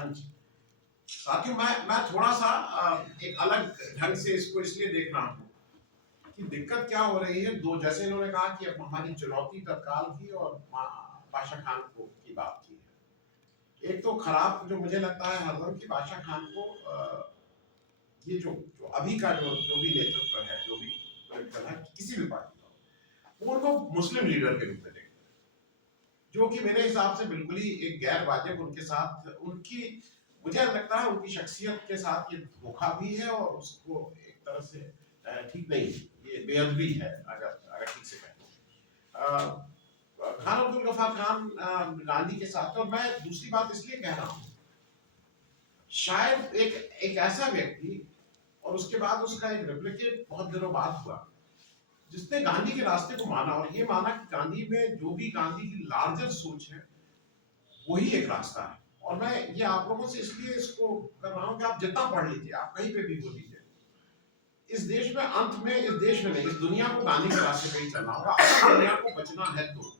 मंच। साथियों, मैं थोड़ा सा एक अलग ढंग से इसको इसलिए देख रहा हूँ कि दिक्कत क्या हो रही है। दो, जैसे इन्होंने कहा कि अब हमारी चुनौती तत्काल की और बादशाह खान को की बात की है। एक तो खराब जो मुझे लगता है हरदम की बादशाह खान को ये जो अभी का जो भी नेतृत्व है, जो भी पॉलिटिकल है किसी भी पार्टी का, वो उनको मुस्लिम लीडर के रूप में देखते हैं, जो कि मेरे हिसाब से बिल्कुल ही एक गैर वाजिब उनके साथ उनकी, मुझे लगता है उनकी शख्सियत के साथ ये धोखा भी है और उसको एक तरह से ठीक नहीं, ये बेअदबी है अगर ठीक से कहें। खान अब्दुल गफार खान गांधी के साथ, और मैं दूसरी बात इसलिए कह रहा हूँ, शायद एक ऐसा व्यक्ति, और उसके बाद उसका एक रेप्लिकेट बहुत दिनों बाद हुआ, जिसने गांधी के रास्ते को माना और ये माना कि गांधी में जो भी गांधी की लार्जर सोच है वही एक रास्ता है। और मैं ये आप लोगों से इसलिए इसको कर रहा हूं कि आप जितना पढ़ लीजिए, आप कहीं पे भी बोल लीजिए, इस देश में अंत में, इस देश में नहीं, इस दुनिया को गांधी के रास्ते पे ही चलना होगा अगर दुनिया को बचना है तो।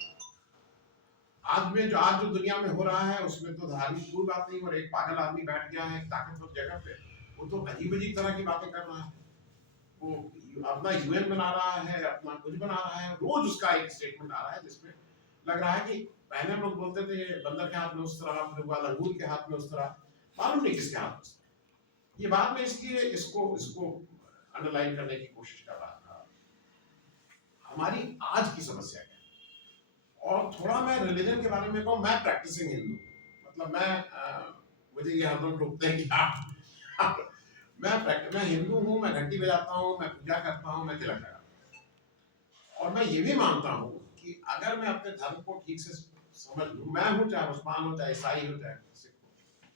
आज जो दुनिया में हो रहा है उसमें तो धार्मिक कोई बात नहीं, और एक पागल आदमी बैठ गया है एक ताकतवर जगह पे, वो तो अजीब अजीब तरह की बातें कर रहा है। वो अपना यूएन बना रहा है, अपना कुछ बना रहा है, रोज उसका एक स्टेटमेंट आ रहा है जिसमें लग रहा है कि पहले हम लोग बोलते थे बंदर के हाथ में उस तरह, फिर हुआ लंगूर के हाथ में उस तरह, मालूम नहीं किसके हाथ में उस तरह। ये बात में इसलिए इसको अंडरलाइन करने की कोशिश कर रहा था, हमारी आज की समस्या क्या है। और थोड़ा मैं रिलीजन के बारे में कहूँ, मैं प्रैक्टिसिंग हिंदू, मतलब मुझे ये हरदम टोकते हैं कि आप मैं हिंदू हूँ, मैं घंटी बजाता हूँ, मैं पूजा करता हूँ, मैं तिलक लगाता हूँ, और मैं ये भी मानता हूँ कि अगर मैं अपने धर्म को ठीक से समझ लूँ, मैं हूँ चाहे मुसलमान हो, चाहे ईसाई हो, चाहे सिख हो,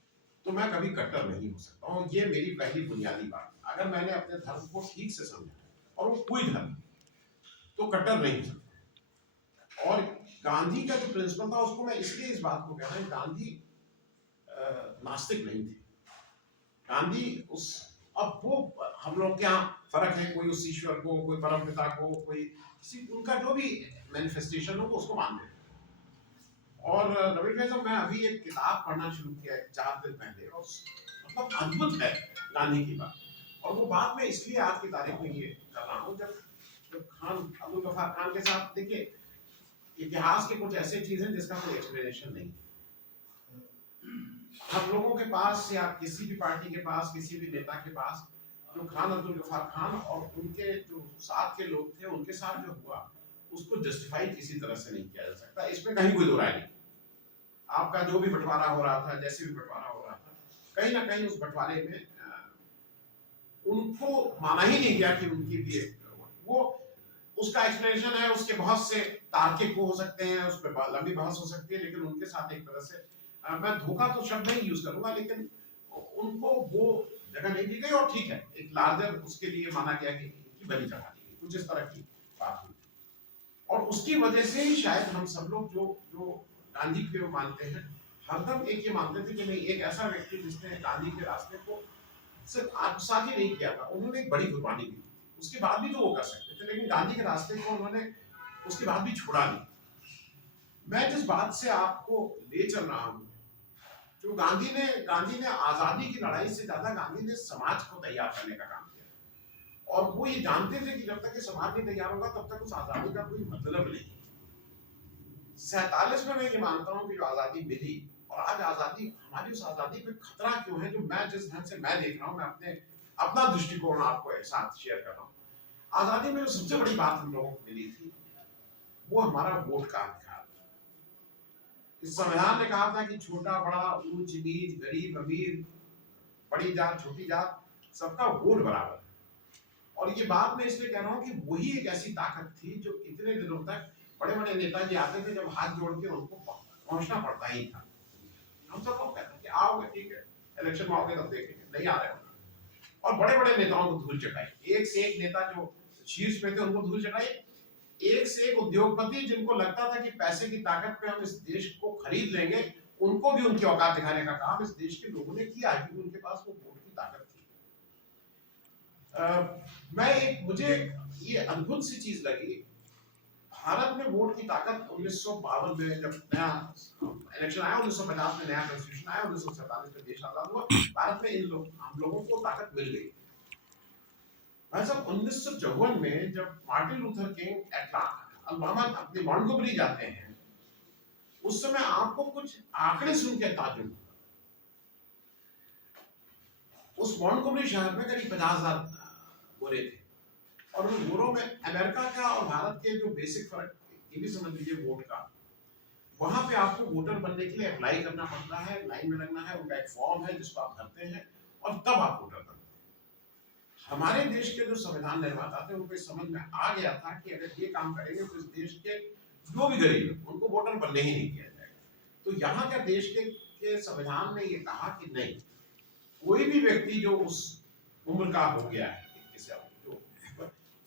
तो मैं कभी कट्टर नहीं हो सकता हूँ। ये मेरी पहली बुनियादी बात। अगर मैंने अपने धर्म को ठीक से समझा, और वो कोई धर्म, तो कट्टर नहीं हो सकता। और गांधी का जो प्रिंसिपल था, उसको मैं इसलिए इस बात को कह रहा हूँ, गांधी नास्तिक नहीं थे। गांधी उस, अब वो हम लोग के यहाँ फर्क है, कोई उस ईश्वर को, कोई परम पिता को, कोई किसी, उनका जो भी मैनिफेस्टेशन हो वो उसको मानते हैं। और रवि भाई साहब, मैं अभी एक किताब पढ़ना शुरू किया है 4 दिन पहले, और मतलब अद्भुत है गांधी की बात। और वो बात मैं इसलिए आज की तारीख में ये कर रहा हूँ, जब जब खान अब्दुल गफार खान के साथ, देखिए इतिहास के कुछ ऐसे चीज हैं जिसका कोई एक्सप्लेनेशन नहीं। हम लोगों के पास या किसी भी पार्टी के पास, किसी भी नेता के पास, जो खान अब्दुल गफार खान और उनके जो साथ के लोग थे उनके साथ जो हुआ, उसको जस्टिफाई किसी तरह से नहीं किया जा सकता, इसमें कहीं कोई दो राय नहीं। आपका जो भी बंटवारा हो रहा था, जैसे भी बंटवारा हो रहा था, कहीं ना कहीं उस बंटवारे में उनको माना ही नहीं गया कि उनकी भी वो, उसका एक्सप्लेनेशन है, उसके बहुत से तार्किक हो सकते हैं, उस पर लंबी बहस हो सकती है, लेकिन उनके साथ एक तरह से मैं धोखा तो शब्द नहीं यूज करूंगा, लेकिन उनको वो जगह नहीं दी गई, और ठीक है एक लार्जर उसके लिए माना गया कि इनकी बलि चढ़ा दी गई, कुछ इस तरह की बात हुई। और उसकी वजह से ही शायद हम सब लोग जो जो गांधी को मानते हैं, हरदम एक ये मानते थे कि नहीं, एक ऐसा व्यक्ति जिसने गांधी के रास्ते को सिर्फ आत्मसात ही नहीं किया था, उन्होंने एक बड़ी कुर्बानी दी थी, उसके बाद भी तो वो कर सकते थे, लेकिन गांधी के रास्ते को उन्होंने उसके बाद भी छोड़ा नहीं। मैं जिस बात से आपको ले चल रहा हूं, जो गांधी ने आजादी की लड़ाई से ज्यादा गांधी ने समाज को तैयार करने का काम किया, और वो ये जानते थे कि जब तक ये समाज नहीं तैयार होगा तब तक उस आजादी का कोई मतलब नहीं। 47 में मैं ये मानता हूँ कि जो आजादी मिली, और आज आजादी, हमारी उस आजादी पे खतरा क्यों है, जो मैं जिस ढंग से मैं देख रहा हूँ, मैं अपना दृष्टिकोण आपको साथ शेयर कर रहा हूँ। आजादी में जो सबसे बड़ी बात हम लोगों को मिली थी, वो हमारा वोट का अधिकार। इस संविधान ने कहा था कि छोटा बड़ा, ऊंच नीच, गरीब अमीर, बड़ी जात छोटी जात, सबका वोट बराबर है। और ये बात मैं इसलिए कह रहा हूँ कि वही एक ऐसी ताकत थी जो इतने दिनों तक बड़े बड़े नेताजी आते थे, जब हाथ जोड़ के उनको पहुंचना पड़ता ही था। हम सब लोग कहते हैं कि आओगे, ठीक है, इलेक्शन में आओगे तब देखेंगे, नहीं आ रहे हो। और बड़े बड़े नेताओं को धूल चटाई, एक से एक नेता जो शीर्ष पे थे उनको धूल चटाई, एक से एक उद्योगपति जिनको लगता था कि पैसे की ताकत पे हम इस देश को खरीद लेंगे, उनको भी उनकी औकात दिखाने का काम इस देश के लोगों ने किया, क्योंकि उनके पास वो वोट की ताकत थी। मुझे ये अद्भुत सी चीज लगी, भारत में वोट की ताकत 1952 में जब नया इलेक्शन आया, 1950 में नया कॉन्स्टिट्यूशन आया, 1947 में देश आजाद हुआ, भारत में हम लोगों को ताकत मिल गई। भाई साहब 1954 में जब मार्टिन लूथर किंग अल्बामा अपनी मॉन्टगोमरी जाते हैं, उस समय आपको कुछ आंकड़े सुन के ताज्जुब होगा। उस मॉन्टगोमरी शहर में करीब 50,000 गोरे थे, और उन गोरों में अमेरिका का और भारत के जो बेसिक फर्क ये भी समझ लीजिए वोट का, वहां पे आपको वोटर बनने के लिए अप्लाई करना पड़ता है, लाइन में लगना है, उनका एक फॉर्म है जिसको आप भरते हैं और तब आप वोटर बनते हैं। हमारे देश के जो संविधान निर्माता थे उनको समझ में आ गया था कि अगर ये काम करेंगे तो इस देश के जो भी गरीब है उनको वोटर बनने ही नहीं दिया जाएगा। तो यहाँ का देश के संविधान ने ये कहा कि नहीं, कोई भी व्यक्ति जो उस उम्र का हो गया है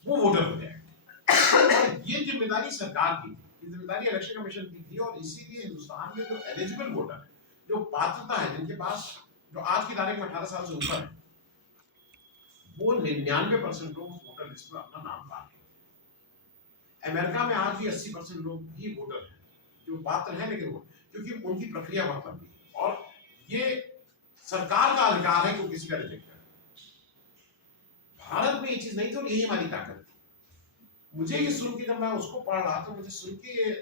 वो वोटर हो जाएगा। ये जिम्मेदारी सरकार की थी, ये जिम्मेदारी इलेक्शन कमीशन की थी, और इसीलिए हिंदुस्तान में जो एलिजिबल वोटर है, जो पात्रता है, जिनके पास जो आज की तारीख में 18 साल से ऊपर है, वो 99% लोग वोटर लिस्ट में अपना नाम पा गए। अमेरिका में आज भी 80% लोग ही वोटर हैं जो पात्र हैं, लेकिन वो क्योंकि उनकी प्रक्रिया बहुत लंबी है और ये सरकार का अधिकार है कि किसी का रिजेक्ट करे। भारत में ये चीज नहीं थी और यही हमारी ताकत थी। मुझे ये सुन के, जब मैं उसको पढ़ रहा था, मुझे सुन के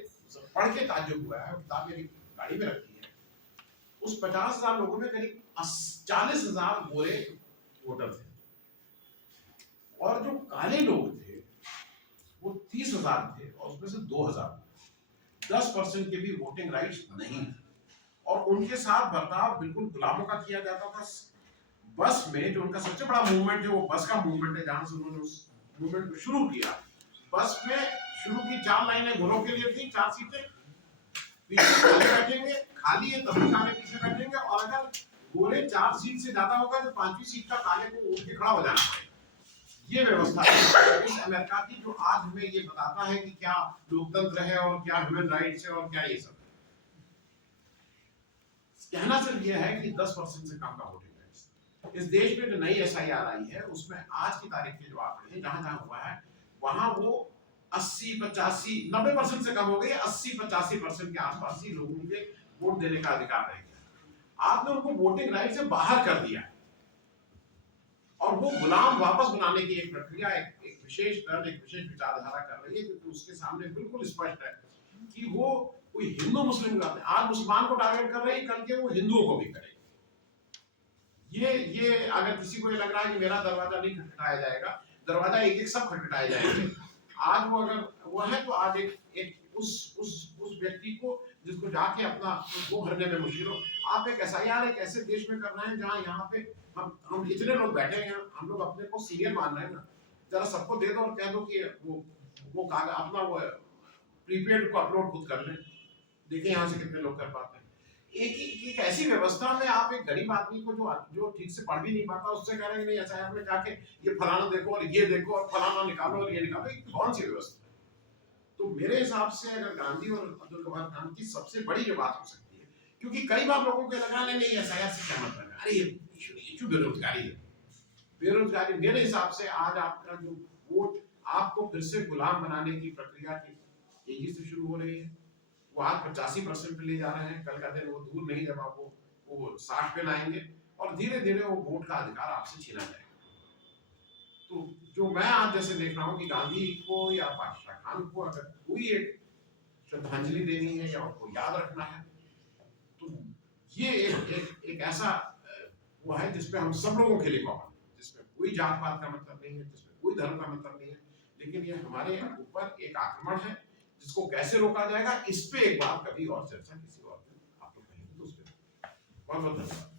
पढ़ के ताज्जुब हुआ है। किताब मेरी गाड़ी में रखी है। उस 50,000 लोगों में करीब 40,000 गोरे वोटर थे, और जो काले लोग थे वो 30,000 थे, और उसमें से 2,000 10% के भी वोटिंग राइट्स नहीं थे, और उनके साथ बर्ताव बिल्कुल गुलामों का किया जाता था। बस में जो उनका सबसे बड़ा मूवमेंट है वो बस का मूवमेंट है, जहां से उन्होंने उस मूवमेंट को शुरू किया। बस में शुरू की 4 लाइनें घोड़ों के लिए थी, 4 सीटें, पीछे खाली बैठेंगे, खाली है तभी काले पीछे बैठेंगे, और अगर गोरे 4 सीट से ज्यादा होगा तो 5वीं सीट का काले को उठ के खड़ा हो जाना है। ये व्यवस्था है इस अमेरिका की, जो आज हमें ये बताता है कि क्या लोकतंत्र है और क्या ह्यूमन राइट्स है और क्या ये सब है। कहना सिर्फ ये है कि 10% से कम का वोटिंग राइट्स। इस देश में जो नई SIR आई है उसमें आज की तारीख के जो आंकड़े हैं, जहां जहां हुआ है वहां वो 80, 85, 90% से कम हो गई। 80-85% के आसपास ही लोगों के वोट देने का अधिकार रह गया। आपने उनको वोटिंग राइट से बाहर कर दिया है, और वो गुलाम वापस बनाने की एक प्रक्रिया, एक विशेष दल, एक विशेष विचारधारा कर रही है, क्योंकि उसके सामने बिल्कुल स्पष्ट है कि वो कोई हिंदू मुस्लिम का, आज मुसलमान को टारगेट कर रही है, कल के वो हिंदुओं को भी करेगी। ये अगर किसी को ये लग रहा है कि मेरा दरवाजा नहीं खटखटाया जाएगा, दरवाजा एक एक सब खटखटाए जाएंगे। आज वो अगर वो है तो आज एक उस व्यक्ति को जिसको जाके अपना वो भरने में मुश्किल हो। आप एक SIR एक ऐसे देश में कर रहे हैं जहाँ यहाँ पे हम इतने लोग बैठे हैं, हम लोग अपने को सीनियर मान रहे हैं ना, जरा सबको दे दो और कह दो कि वो कागज अपना वो प्रीपेड को अपलोड खुद कर लें, देखिए यहाँ से कितने लोग कर पाते हैं। एक ऐसी व्यवस्था में आप एक गरीब आदमी को जो ठीक से पढ़ भी नहीं पाता उससे कह रहे हैं नहीं SIR में जाके ये फलाना देखो और ये देखो और फलाना निकालो और ये निकालो, कौन सी व्यवस्था है? तो मेरे हिसाब से अगर गांधी और अब्दुल कलाम खान की सबसे बड़ी जो बात हो सकती है, क्योंकि कई बार लोगों को लगा नहीं SIR से क्या मतलब है, अरे ये इशू बेरोजगारी है। बेरोजगारी मेरे हिसाब से आज आपका जो वोट आपको फिर से गुलाम बनाने की प्रक्रिया की तेजी से शुरू हो रही है। वो आज 85% पे ले जा रहे हैं, कल का दिन वो दूर नहीं जब आप वो 60 पे लाएंगे, और धीरे धीरे वो वोट का अधिकार आपसे छीना जाएगा। तो जो मैं आज जैसे देख रहा हूँ कि गांधी को या बादशाह खान को अगर कोई एक श्रद्धांजलि देनी है या उनको याद रखना है, तो ये एक ऐसा वो है जिसपे हम सब लोगों के लिए कॉमन, जिसमें कोई जात पात का मतलब नहीं है, जिसमें कोई धर्म का मतलब नहीं है, लेकिन ये हमारे ऊपर एक आक्रमण है जिसको कैसे रोका जाएगा, इस पे एक बात कभी और चर्चा किसी और दिन आप लोग कहेंगे तो उस पर बहुत बहुत धन्यवाद।